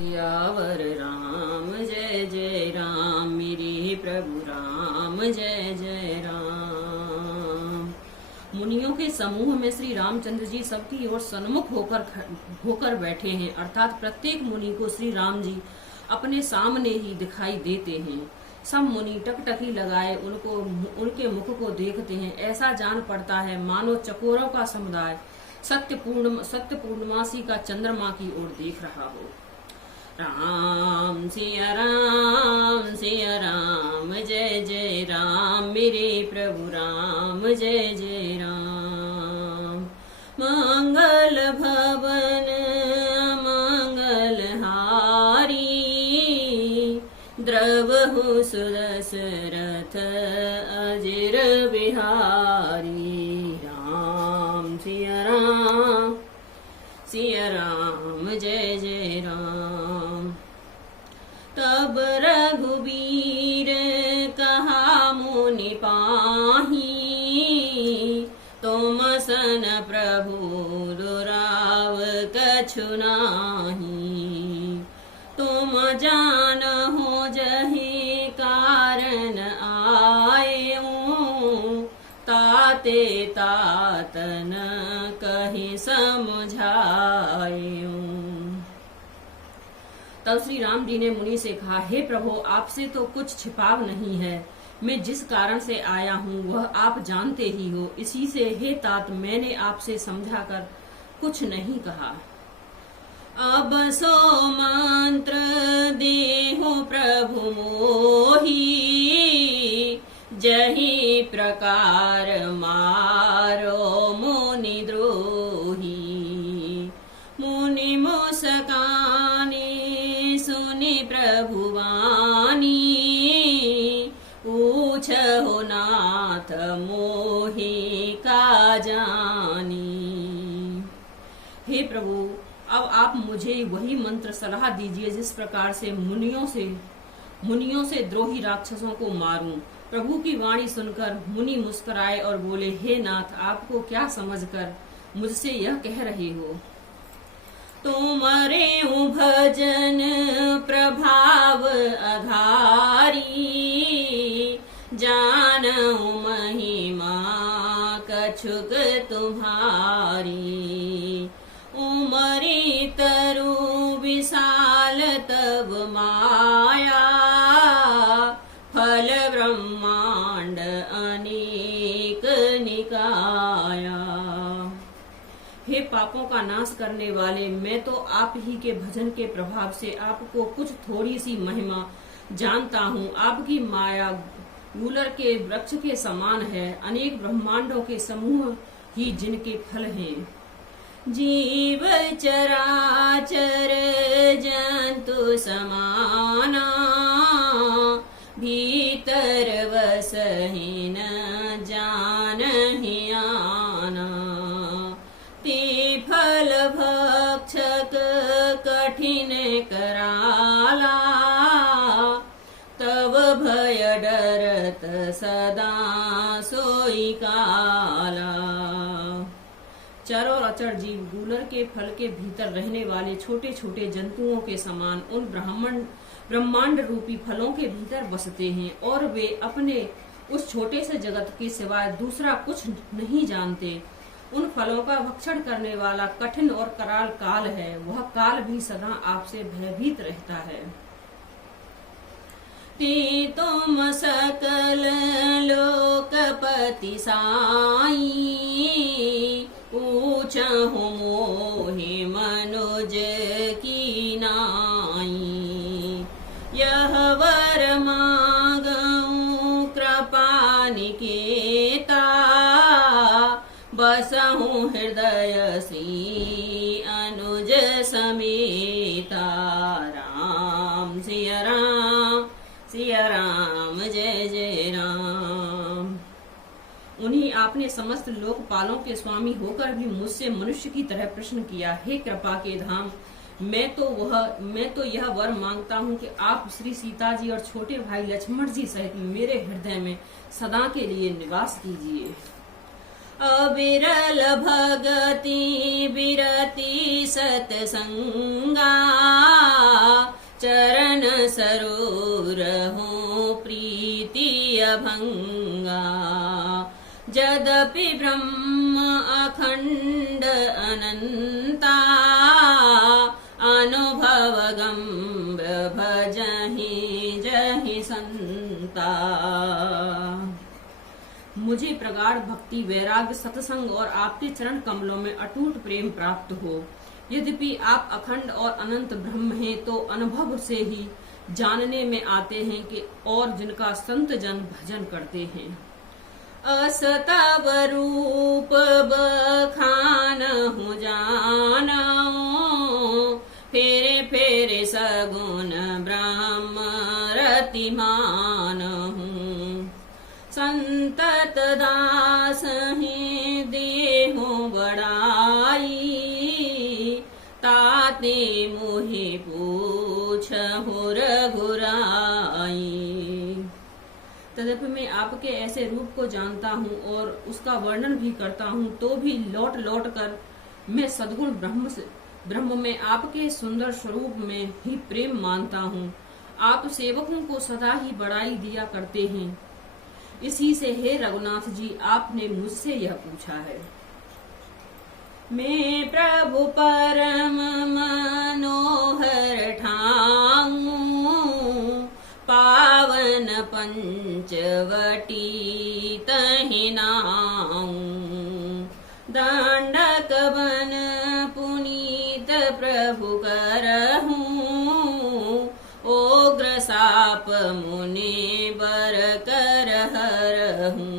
सियावर राम जय जय राम, मेरे प्रभु राम जय जय राम। मुनियों के समूह में श्री रामचंद्र जी सबकी ओर सन्मुख होकर बैठे हैं, अर्थात प्रत्येक मुनि को श्री राम जी अपने सामने ही दिखाई देते हैं। सब मुनि टकटकी लगाए उनके मुख को देखते हैं। ऐसा जान पड़ता है मानो चकोरों का समुदाय सत्य पूर्णमासी का चंद्रमा की ओर देख रहा हो। राम सिया राम जय जय राम, मेरे प्रभु राम जय जय राम। मंगल भवन मंगल हारी, द्रवहु सुदशरथ अजिर बिहारी। राम सिया राम जय जय राम। तब रघुबीर कहा मुनि पाही, तुम सन प्रभु दुराव कछु नाही। तुम जानहो जहि कारण आएऊ, ताते तातन कहि समझाएऊ। तब श्री राम जी ने मुनि से कहा, हे प्रभु, आपसे तो कुछ छिपाव नहीं है। मैं जिस कारण से आया हूँ वह आप जानते ही हो। इसी से हे तात, मैंने आपसे समझाकर कुछ नहीं कहा। अब सो मंत्र देहो प्रभु मोही, जही प्रकार मारो मुनि द्रोही। मुनि मुस्काने सुनि प्रभु वाणी, पूछहु नाथ मोहि का जानी। हे प्रभु, अब आप मुझे वही मंत्र सलाह दीजिए जिस प्रकार से मुनियों से द्रोही राक्षसों को मारूं। प्रभु की वाणी सुनकर मुनि मुस्कुराए और बोले, हे नाथ, आपको क्या समझकर मुझसे यह कह रहे हो? तुमरे भजन प्रभाव अघारी, जानऊ महिमा कछुक तुम्हारी। उमरी तरु विशाल तब माया, फल ब्रह्मांड अनेक निकाया। हे पापों का नाश करने वाले, मैं तो आप ही के भजन के प्रभाव से आपको कुछ थोड़ी सी महिमा जानता हूँ। आपकी माया गूलर के वृक्ष के समान है, अनेक ब्रह्मांडों के समूह ही जिनके फल हैं। जीव चराचर जंतु समाना, भीतर वसहि न जानहि आना। ते फल भक्षक कठिन कराला, तब भय डरत सदा सोई काला। चर और अचर जीव गूलर के फल के भीतर रहने वाले छोटे छोटे जंतुओं के समान उन ब्रह्मांड रूपी फलों के भीतर बसते हैं, और वे अपने उस छोटे से जगत के सिवाय दूसरा कुछ नहीं जानते। उन फलों का भक्षण करने वाला कठिन और कराल काल है, वह काल भी सदा आपसे भयभीत रहता है। ते तुम सकल लोकपति साई, पूछहु मोहि मनुज की नाई। यह वर मांगऊं कृपा निकेता, बसहु हृदय सी अनुज समेता। राम सिया राम जय जय राम। उन्हीं आपने समस्त लोकपालों के स्वामी होकर भी मुझसे मनुष्य की तरह प्रश्न किया। हे कृपा के धाम, मैं तो यह वर मांगता हूँ कि आप श्री सीता जी और छोटे भाई लक्ष्मण जी सहित मेरे हृदय में सदा के लिए निवास कीजिए। अविरल भगति विरति सतसंगा चरण सरोवर हो प्रीति अभंगा यद्यपि ब्रह्म अखंड अनंता अनुभव गम्र भजहि जहि संता। मुझे प्रगाढ़ भक्ति वैराग्य सत्संग और आपके चरण कमलों में अटूट प्रेम प्राप्त हो। यद्यपि आप अखंड और अनंत ब्रह्म हैं तो अनुभव से ही जानने में आते हैं कि और जिनका संत जन भजन करते हैं। असतव रूप बखान हो जाना फेरे फेरे सगुण ब्रह्म रतिमान हूँ। संतत दास ही दिए हो बड़ाई ताते मोहे पूछ हो रघुराई। तदपि मैं आपके ऐसे रूप को जानता हूँ और उसका वर्णन भी करता हूँ तो भी लौट लौट कर मैं सद्गुण ब्रह्म में आपके सुंदर स्वरूप में ही प्रेम मानता हूँ। आप सेवकों को सदा ही बड़ाई दिया करते हैं। इसी से हे रघुनाथ जी आपने मुझसे यह पूछा है। मैं प्रभु परम मनोहर ठाऊं पावन पंचवटी तहि नाऊं। दंडक बन पुनीत प्रभु करहूं ओग्र साप मुनि बर कर हरहूं।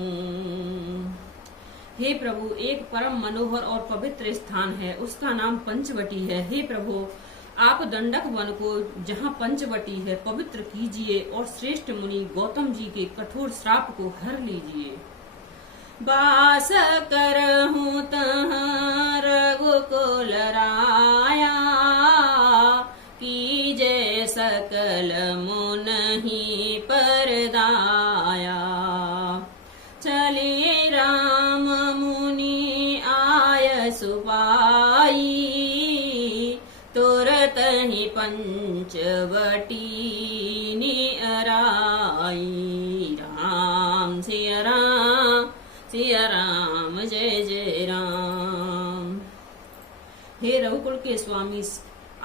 हे प्रभु एक परम मनोहर और पवित्र स्थान है, उसका नाम पंचवटी है। हे प्रभु आप दंडक वन को जहाँ पंचवटी है पवित्र कीजिए और श्रेष्ठ मुनि गौतम जी के कठोर श्राप को हर लीजिए। बास करहूं तहाँ रघुकुल राया कीजे सकल मुनहि परदाया। चले राम मुनि आय सुपाई तुरत ही पंचवटी निअराई। राम सिया राम जय जय राम। हे रघुकुल के स्वामी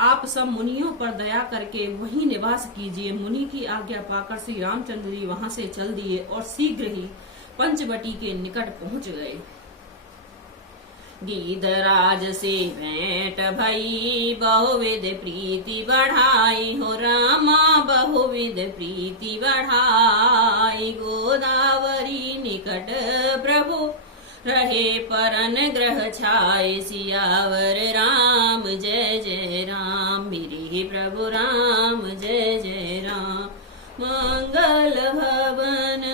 आप सब मुनियों पर दया करके वहीं निवास कीजिए। मुनि की आज्ञा पाकर श्री रामचंद्र जी वहां से चल दिए और शीघ्र ही पंचवटी के निकट पहुंच गए। गीधराज से भेंट भई बहुविध प्रीति बढ़ाई हो रामा बहुविध प्रीति बढ़ाई। गोदावरी निकट प्रभु रहे परन ग्रह छाए सियावर राम जय जय राम। मेरे प्रभु राम जय जय राम। मंगल भवन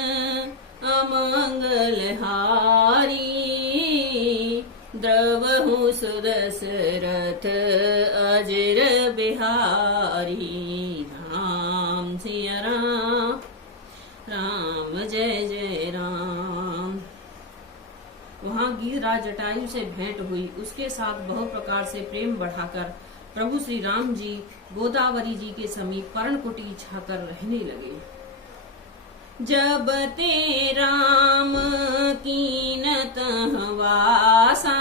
अमंगल हारी द्रवहु सुदशरथ अजर बिहारी। राम सिया राम राम जय जय राम। वहाँ गिरिराज जटायु से भेंट हुई। उसके साथ बहु प्रकार से प्रेम बढ़ाकर प्रभु श्री राम जी गोदावरी जी के समीप पर्णकुटी छाकर रहने लगे। जब ते राम कीन तह वासा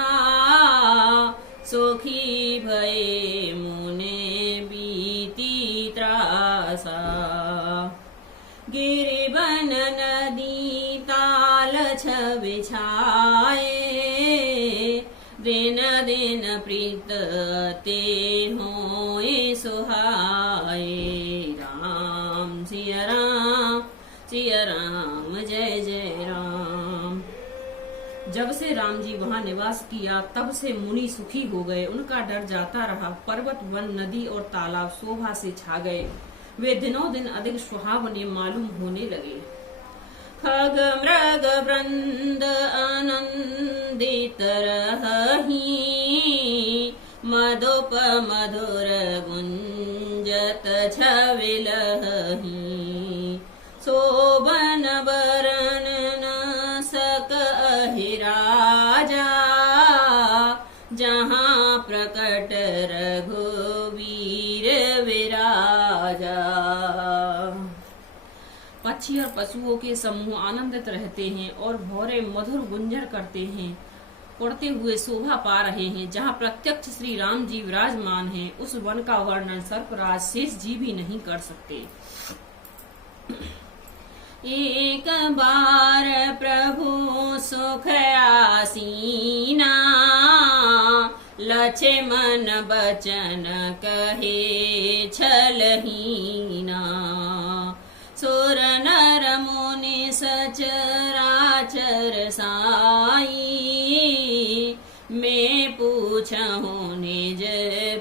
सुखी भये मुने बीती त्रासा। गिरिवन नदी ताल छवि छाए दिन दिन प्रीत ते होए सुहाए। राम सिया राम जय जय राम। जब से राम जी वहाँ निवास किया तब से मुनि सुखी हो गए। उनका डर जाता रहा। पर्वत वन नदी और तालाब शोभा से छा गए। वे दिनों दिन अधिक सुहावने मालूम होने लगे। खग मृग वृंद आनंदित रही मधुप मधुर गुंजत छविलहि। शोभन बरन न सक अहिराय निकट रघुवीर विराजा। पक्षी और पशुओं के समूह आनंदित रहते हैं और भौरे मधुर गुंजर करते हैं, उड़ते हुए शोभा पा रहे हैं। जहाँ प्रत्यक्ष श्री राम जी विराजमान हैं, उस वन का वर्णन सर्पराज शेष जी भी नहीं कर सकते। एक बार प्रभु सुख आसीना, लक्ष्मण बचन कहे छलहीना। सुर नर मुनि सचराचर साई, मैं पूछहूँ निज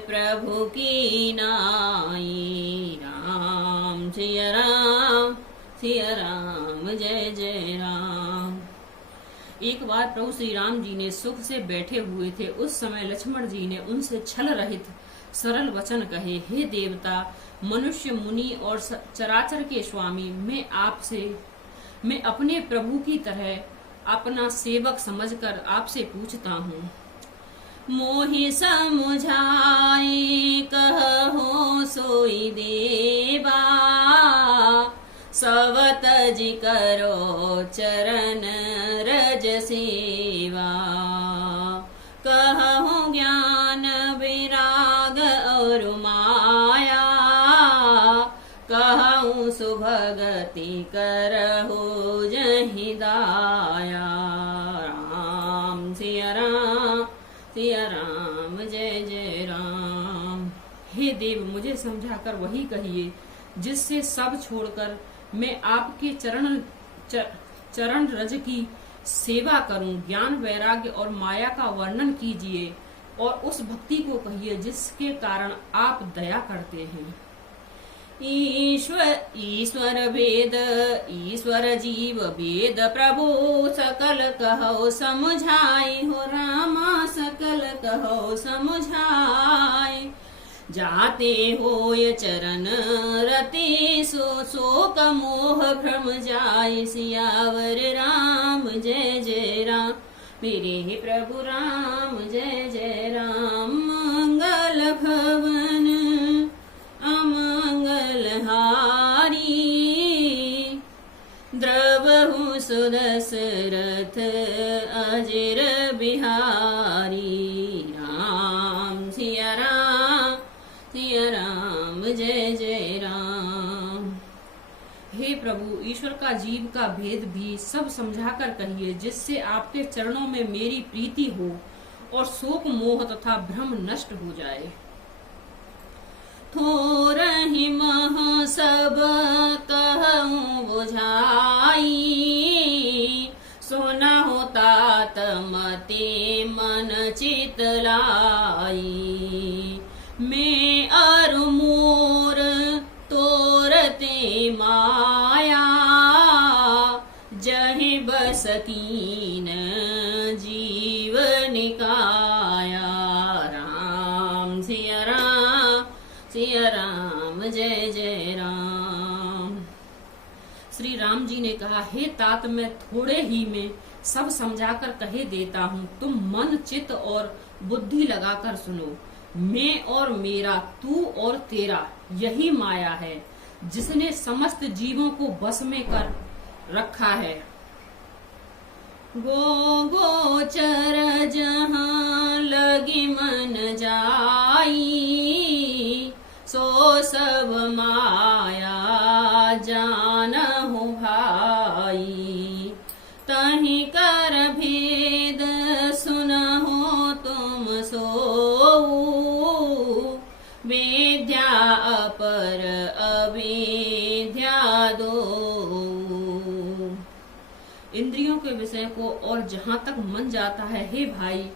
प्रभु की नाई। राम सिया राम सिया राम जय जय राम। एक बार प्रभु श्री राम जी ने सुख से बैठे हुए थे। उस समय लक्ष्मण जी ने उनसे छल रहित सरल वचन कहे, हे देवता, मनुष्य, मुनि और चराचर के स्वामी, मैं अपने प्रभु की तरह अपना सेवक समझकर आपसे पूछता हूँ। मोहि समुझाए कहो सोई देवा, सवत जी करो चरण रज सेवा। कहूँ ज्ञान विराग और माया, कहूँ सुभगति करहु जहि दाया। राम सिया राम जय जय राम। हे देव, मुझे समझाकर वही कहिए जिससे सब छोड़कर मैं आपके चरण रज की सेवा करूं। ज्ञान, वैराग्य और माया का वर्णन कीजिए और उस भक्ति को कहिए जिसके कारण आप दया करते हैं। ईश्वर वेद, ईश्वर जीव वेद, प्रभु सकल कहो समझाई हो। रामा सकल कहो समझाई, जाते होय चरण रति शोक मोह भ्रम जाय। सियावर राम जय जय राम, मेरे प्रभु राम जय जय राम। मंगल भवन अमंगल हारी, द्रवहु सुदशरथ अजर बिहारी। राम सिया राम जय जय राम। हे प्रभु, ईश्वर का जीव का भेद भी सब समझाकर कहिए जिससे आपके चरणों में मेरी प्रीति हो और शोक मोह तथा भ्रम नष्ट हो जाए। थोरहि मह सब कहूँ बुझाई, सुनहु तात मते मन चित लाई। मैं अरु मोर तोरते माया, जहि बस कीन जीव निकाया। राम सिया राम जय जय राम। श्री राम जी ने कहा, हे तात, मैं थोड़े ही में सब समझाकर कहे देता हूँ। तुम मन, चित्त और बुद्धि लगाकर सुनो। मैं और मेरा, तू और तेरा, यही माया है जिसने समस्त जीवों को बस में कर रखा है। गोचर जहाँ लगी मन जाई, सो सब माया जानहु भाई। तहि कर भेद सुनहु तुम सोऊ, वेद्या अपर अवेद्या दो। इंद्रियों के विषय को और जहाँ तक मन जाता है, हे भाई,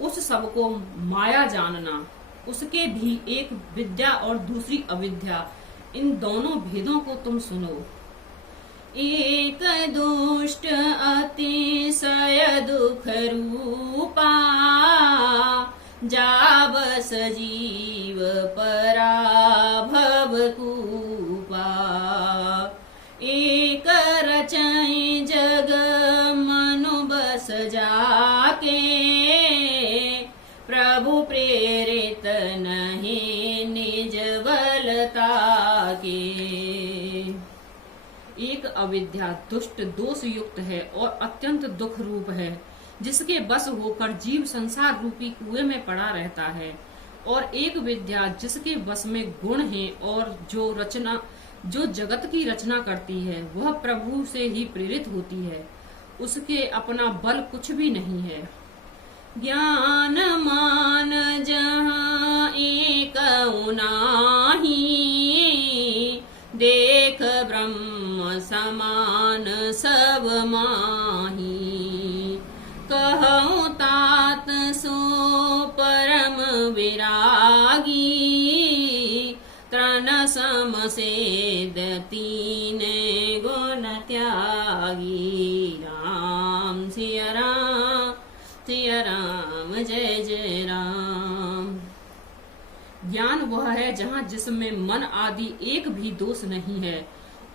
उस सब को माया जानना। उसके भी एक विद्या और दूसरी अविद्या, इन दोनों भेदों को तुम सुनो। एक दुष्ट अतिशय दुख रूपा, जाबस जीव पराभव कूपा। एक रचई जग मनु बस जाके, प्रभु प्रेरित अविद्या दुष्ट दोष युक्त है और अत्यंत दुख रूप है, जिसके बस होकर जीव संसार रूपी कुएं में पड़ा रहता है। और एक विद्या जिसके बस में गुण है और जो जगत की रचना करती है, वह प्रभु से ही प्रेरित होती है, उसके अपना बल कुछ भी नहीं है। ज्ञान मान जहाँ एक नाही, देख ब्रह्म समान सब माही। कहूँ तात सो परम विरागी, तृण समसेद तीन गुण त्यागी। राम सिया राम जय जय राम। ज्ञान वह है जहाँ जिसमें मन आदि एक भी दोष नहीं है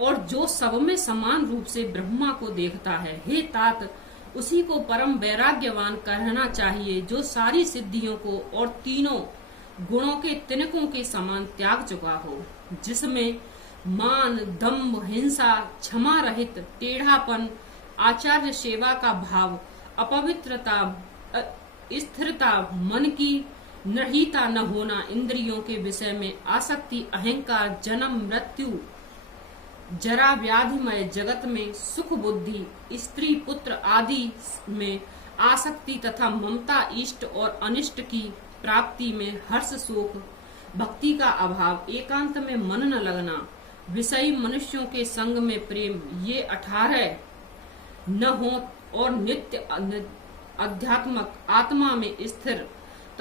और जो सब में समान रूप से ब्रह्मा को देखता है। हे तात, उसी को परम वैराग्यवान कहना चाहिए, जो सारी सिद्धियों को और तीनों गुणों के तिनकों के समान त्याग चुका हो, जिसमें मान, दम्भ, हिंसा, क्षमा रहित, टेढ़ापन, आचार्य सेवा का भाव, अपवित्रता, स्थिरता, मन की नहीता न होना, इंद्रियों के विषय में आसक्ति, अहंकार, जन्म मृत्यु, जरा व्याधिमय जगत में सुख बुद्धि, स्त्री पुत्र आदि में आसक्ति तथा ममता, इष्ट और अनिष्ट की प्राप्ति में हर्ष शोक, भक्ति का अभाव, एकांत में मन न लगना, विषयी मनुष्यों के संग में प्रेम, ये 18 न हो और नित्य अध्यात्मक आत्मा में स्थिर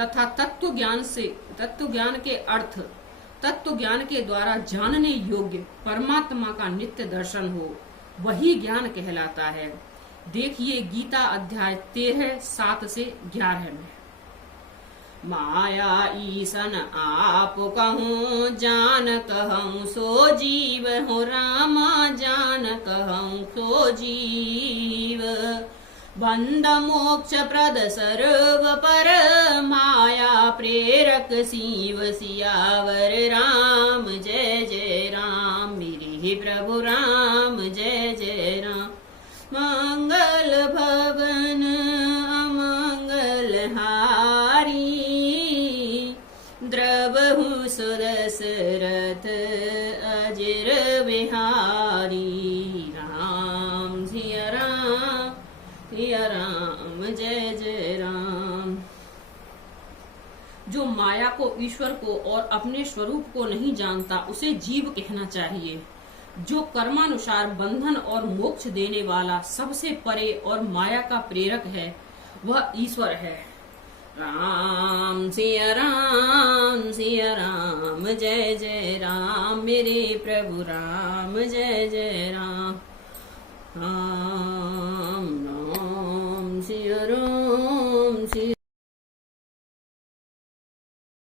तथा तत्व ज्ञान के अर्थ तत्व ज्ञान के द्वारा जानने योग्य परमात्मा का नित्य दर्शन हो, वही ज्ञान कहलाता है। देखिए गीता अध्याय 13 7 से 11 में। माया ईसन आप कहूँ जान कहूँ सो जीव हो, रामा जान कहूँ सो जीव। बंद मोक्ष प्रद सर्व पर, माया प्रेरक शिव सियावर। राम जय जय राम, मेरे प्रभु राम जय जय राम। मंगल भवन अमंगल हारी, द्रवहु सुदशरथ अजर बिहारी। राम सिया राम जय जय राम। जो माया को, ईश्वर को और अपने स्वरूप को नहीं जानता, उसे जीव कहना चाहिए। जो कर्मानुसार बंधन और मोक्ष देने वाला, सबसे परे और माया का प्रेरक है, वह ईश्वर है। राम सिया राम जय जय राम, मेरे प्रभु राम जय जय राम।